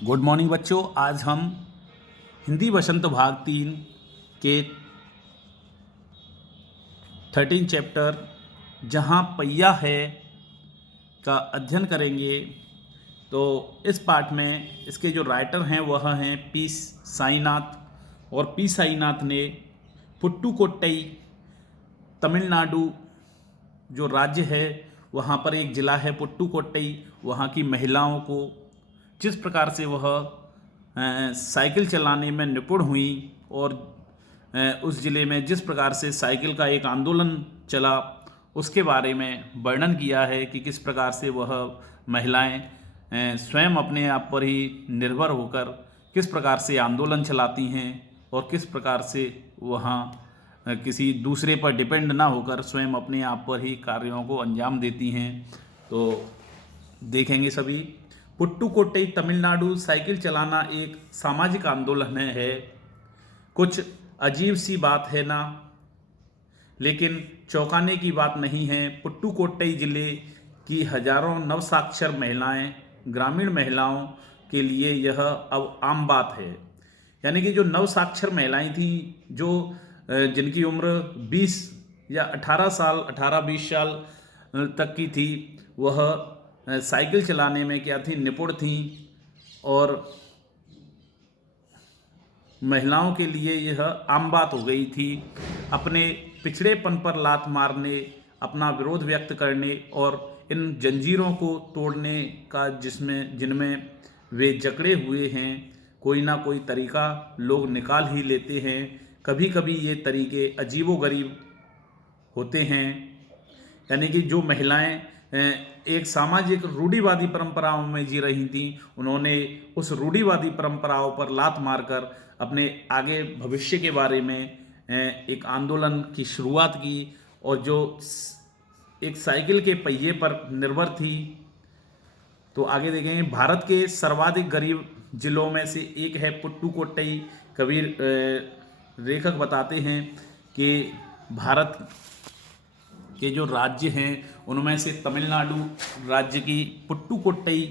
Good morning बच्चों। आज हम हिंदी वसंत भाग 3 के 13 चैप्टर जहाँ पहिया है का अध्ययन करेंगे। तो इस पाठ में इसके जो राइटर हैं वह हैं पी साईनाथ। और पी साईनाथ ने पुट्टुकोट्टई तमिलनाडु जो राज्य है वहाँ पर एक ज़िला है पुट्टुकोट्टई, वहाँ की महिलाओं को जिस प्रकार से वह साइकिल चलाने में निपुण हुई और उस ज़िले में जिस प्रकार से साइकिल का एक आंदोलन चला उसके बारे में वर्णन किया है कि किस प्रकार से वह महिलाएं स्वयं अपने आप पर ही निर्भर होकर किस प्रकार से आंदोलन चलाती हैं और किस प्रकार से वहाँ किसी दूसरे पर डिपेंड ना होकर स्वयं अपने आप पर ही कार्यों को अंजाम देती हैं। तो देखेंगे सभी। पुट्टुकोट्टई तमिलनाडु साइकिल चलाना एक सामाजिक आंदोलन है। कुछ अजीब सी बात है ना, लेकिन चौंकाने की बात नहीं है। पुट्टुकोट्टई जिले की हजारों नवसाक्षर महिलाएं, ग्रामीण महिलाओं के लिए यह अब आम बात है। यानी कि जो नवसाक्षर महिलाएं थीं, जो जिनकी उम्र 20 या 18-20 साल तक की थी, वह साइकिल चलाने में क्या थी, निपुण थी। और महिलाओं के लिए यह आम बात हो गई थी अपने पिछड़ेपन पर लात मारने, अपना विरोध व्यक्त करने और इन जंजीरों को तोड़ने का जिनमें वे जकड़े हुए हैं। कोई ना कोई तरीका लोग निकाल ही लेते हैं। कभी कभी ये तरीके अजीबोगरीब होते हैं। यानी कि जो महिलाएं एक सामाजिक रूढ़िवादी परंपराओं में जी रही थीं, उन्होंने उस रूढ़िवादी परंपराओं पर लात मारकर अपने आगे भविष्य के बारे में एक आंदोलन की शुरुआत की। और जो एक साइकिल के पहिए पर निर्भर थी। तो आगे देखेंगे, भारत के सर्वाधिक गरीब जिलों में से एक है पुट्टुकोट्टई। कबीर लेखक बताते हैं कि भारत के जो राज्य हैं उनमें से तमिलनाडु राज्य की पुट्टुकोट्टई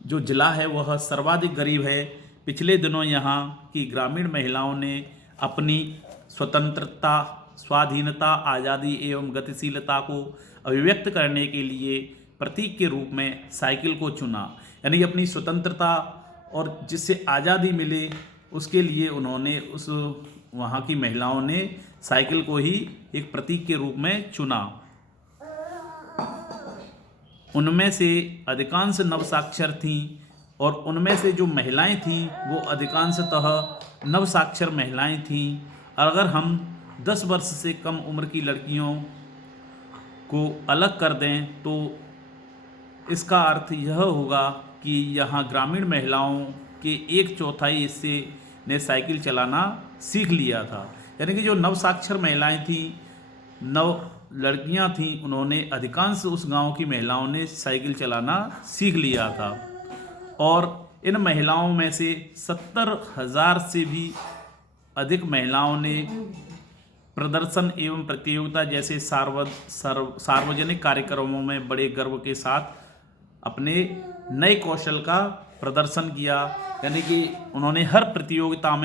जो ज़िला है वह सर्वाधिक गरीब है। पिछले दिनों यहाँ की ग्रामीण महिलाओं ने अपनी स्वतंत्रता, स्वाधीनता, आज़ादी एवं गतिशीलता को अभिव्यक्त करने के लिए प्रतीक के रूप में साइकिल को चुना। यानी अपनी स्वतंत्रता और जिससे आज़ादी मिले उसके लिए उन्होंने वहाँ की महिलाओं ने साइकिल को ही एक प्रतीक के रूप में चुना। उनमें से अधिकांश नवसाक्षर थीं और उनमें से जो महिलाएं थीं वो अधिकांशतः नवसाक्षर महिलाएं थीं। अगर हम 10 वर्ष से कम उम्र की लड़कियों को अलग कर दें तो इसका अर्थ यह होगा कि यहाँ ग्रामीण महिलाओं के 1/4 हिस्से ने साइकिल चलाना सीख लिया था। यानी कि जो नवसाक्षर महिलाएं थीं, नव लड़कियां थीं, उन्होंने अधिकांश उस गांव की महिलाओं ने साइकिल चलाना सीख लिया था। और इन महिलाओं में से 70,000 से भी अधिक महिलाओं ने प्रदर्शन एवं प्रतियोगिता जैसे सार्वजनिक कार्यक्रमों में बड़े गर्व के साथ अपने नए कौशल का प्रदर्शन किया। यानी कि उन्होंने हर प्रतियोगिता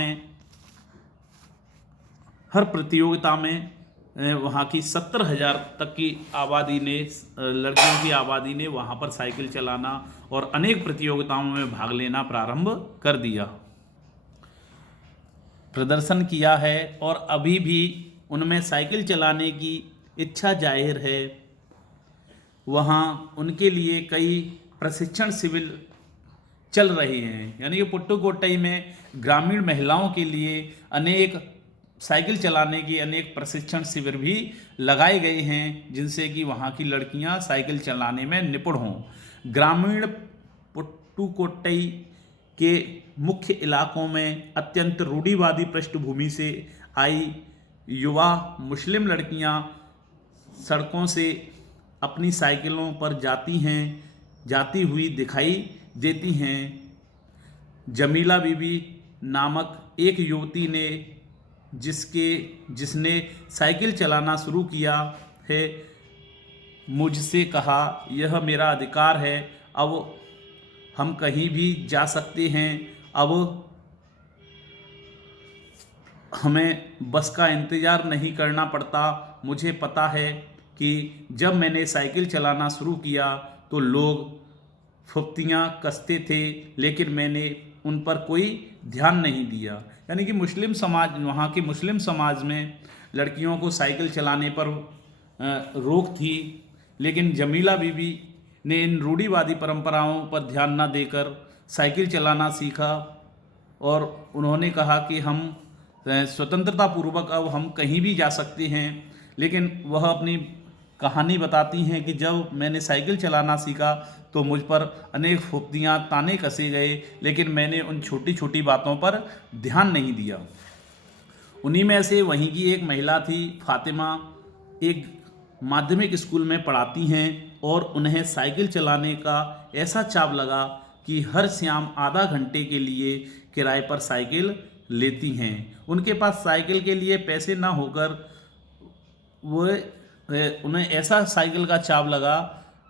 में वहाँ की 70,000 तक की आबादी ने, लड़कियों की आबादी ने वहाँ पर साइकिल चलाना और अनेक प्रतियोगिताओं में भाग लेना प्रारंभ कर दिया, प्रदर्शन किया है। और अभी भी उनमें साइकिल चलाने की इच्छा जाहिर है। वहाँ उनके लिए कई प्रशिक्षण शिविर चल रहे हैं। यानी कि पुट्टुकोट्टई में ग्रामीण महिलाओं के लिए अनेक साइकिल चलाने के अनेक प्रशिक्षण शिविर भी लगाए गए हैं, जिनसे कि वहाँ की लड़कियाँ साइकिल चलाने में निपुण हों। ग्रामीण पुट्टुकोट्टई के मुख्य इलाकों में अत्यंत रूढ़िवादी पृष्ठभूमि से आई युवा मुस्लिम लड़कियां सड़कों से अपनी साइकिलों पर जाती हुई दिखाई देती हैं। जमीला बीबी नामक एक युवती ने जिसने साइकिल चलाना शुरू किया है, मुझसे कहा, यह मेरा अधिकार है। अब हम कहीं भी जा सकते हैं। अब हमें बस का इंतज़ार नहीं करना पड़ता। मुझे पता है कि जब मैंने साइकिल चलाना शुरू किया तो लोग फुर्तियाँ कसते थे, लेकिन मैंने उन पर कोई ध्यान नहीं दिया। यानी कि मुस्लिम समाज, वहाँ के मुस्लिम समाज में लड़कियों को साइकिल चलाने पर रोक थी, लेकिन जमीला बीबी ने इन रूढ़िवादी परंपराओं पर ध्यान न देकर साइकिल चलाना सीखा और उन्होंने कहा कि हम स्वतंत्रता पूर्वक अब हम कहीं भी जा सकते हैं। लेकिन वह अपनी कहानी बताती हैं कि जब मैंने साइकिल चलाना सीखा तो मुझ पर अनेक फुर्तियाँ ताने कसे गए, लेकिन मैंने उन छोटी छोटी बातों पर ध्यान नहीं दिया। उन्हीं में से वहीं की एक महिला थी फातिमा, एक माध्यमिक स्कूल में पढ़ाती हैं और उन्हें साइकिल चलाने का ऐसा चाव लगा कि हर शाम आधा घंटे के लिए किराए पर साइकिल लेती हैं। उनके पास साइकिल के लिए पैसे ना होकर वो उन्हें ऐसा साइकिल का चाव लगा,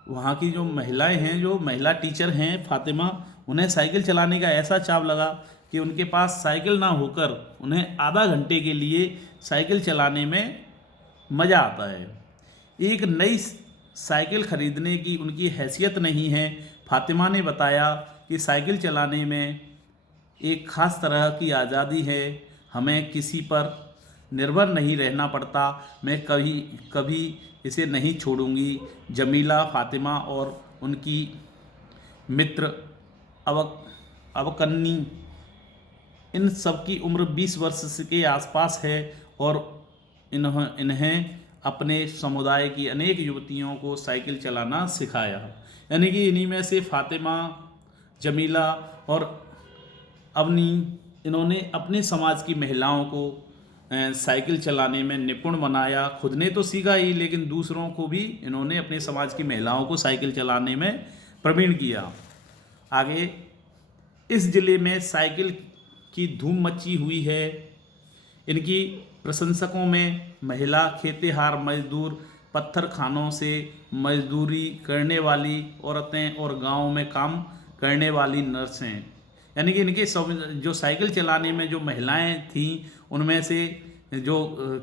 वहाँ की जो महिलाएं हैं, जो महिला टीचर हैं फातिमा, उन्हें साइकिल चलाने का ऐसा चाव लगा कि उनके पास साइकिल ना होकर उन्हें आधा घंटे के लिए साइकिल चलाने में मज़ा आता है। एक नई साइकिल खरीदने की उनकी हैसियत नहीं है। फातिमा ने बताया कि साइकिल चलाने में एक ख़ास तरह की आज़ादी है, हमें किसी पर निर्भर नहीं रहना पड़ता, मैं कभी कभी इसे नहीं छोड़ूंगी। जमीला, फातिमा और उनकी मित्र अवकन्नी, इन सब की उम्र 20 वर्ष के आसपास है और इन्हें अपने समुदाय की अनेक युवतियों को साइकिल चलाना सिखाया। यानी कि इन्हीं में से फातिमा, जमीला और अवनी, इन्होंने अपने समाज की महिलाओं को साइकिल चलाने में निपुण बनाया। खुद ने तो सीखा ही, लेकिन दूसरों को भी इन्होंने अपने समाज की महिलाओं को साइकिल चलाने में प्रवीण किया। आगे इस ज़िले में साइकिल की धूम मची हुई है। इनकी प्रशंसकों में महिला खेतिहार मजदूर, पत्थर खानों से मजदूरी करने वाली औरतें और गाँव में काम करने वाली नर्सें। यानी कि इनके सब जो साइकिल चलाने में जो महिलाएं थीं, उनमें से जो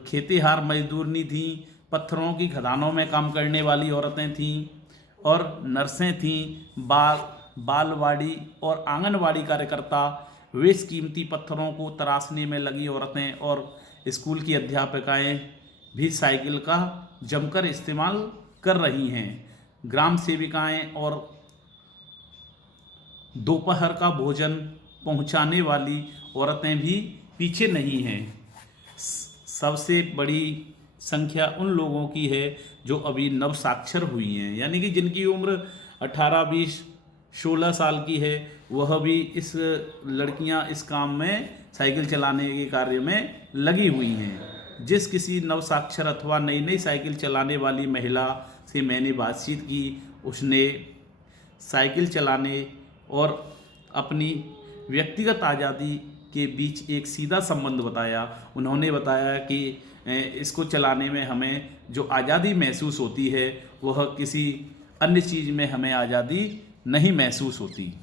खेतिहार मजदूरनी थीं, पत्थरों की खदानों में काम करने वाली औरतें थीं और नर्सें थीं, बालवाड़ी और आंगनवाड़ी कार्यकर्ता, बेशकीमती पत्थरों को तराशने में लगी औरतें और स्कूल की अध्यापिकाएं भी साइकिल का जमकर इस्तेमाल कर रही हैं। ग्राम सेविकाएं और दोपहर का भोजन पहुंचाने वाली औरतें भी पीछे नहीं हैं। सबसे बड़ी संख्या उन लोगों की है जो अभी नवसाक्षर हुई हैं, यानी कि जिनकी उम्र 18, 20, 16 साल की है, वह भी इस लड़कियां इस काम में, साइकिल चलाने के कार्य में लगी हुई हैं। जिस किसी नवसाक्षर अथवा नई नई साइकिल चलाने वाली महिला से मैंने बातचीत की, उसने साइकिल चलाने और अपनी व्यक्तिगत आज़ादी के बीच एक सीधा संबंध बताया। उन्होंने बताया कि इसको चलाने में हमें जो आज़ादी महसूस होती है, वह किसी अन्य चीज़ में हमें आज़ादी नहीं महसूस होती।